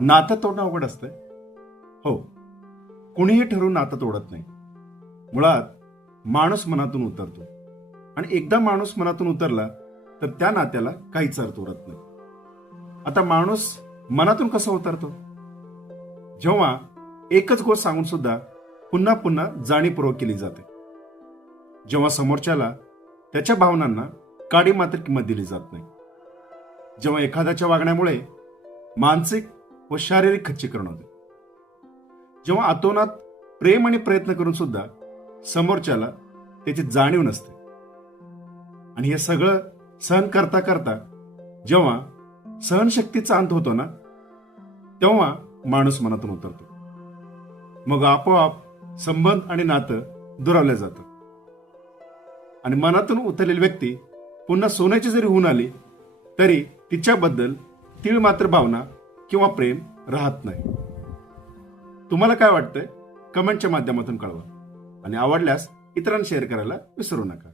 नातं तोडणं अवघड असतंय. हो. कुणीही ठरवून नातं तोडत नाही. मुळात माणूस मनातून उतरतो. आणि एकदा माणूस मनातून उतरला तर त्या नात्याला काहीच अर्थ उरत नाही. आता माणूस मनातून कसा उतरतो? जेव्हा एकच गोष्ट सांगून सुद्धा पुन्हा पुन्हा जाणीवपूर्वक केली जाते. जेव्हा समोरच्याला त्याच्या भावनांना काडी मात्र किंमत दिली जात नाही. जेव्हा एखाद्याच्या वागण्यामुळे मानसिक व शारीरिक खच्चीकरण होते. जेव्हा आतोनात प्रेम आणि प्रयत्न करून सुद्धा समोरच्याला त्याची जाणीव नसते. आणि हे सगळं सहन करता करता जेव्हा सहनशक्तीचा अंत होतो ना तेव्हा माणूस मनातून उतरतो. मग आपोआप संबंध आणि नातं दुरावलं जातं. आणि मनातून उतरलेली व्यक्ती पुन्हा सोन्याची जरी होऊन आली तरी तिच्याबद्दल तीळ मात्र भावना किंवा प्रेम राहत नाही. तुम्हाला काय वाटतंय? कमेंटच्या माध्यमातून कळवा. आणि आवडल्यास इतरांना शेअर करायला विसरू नका.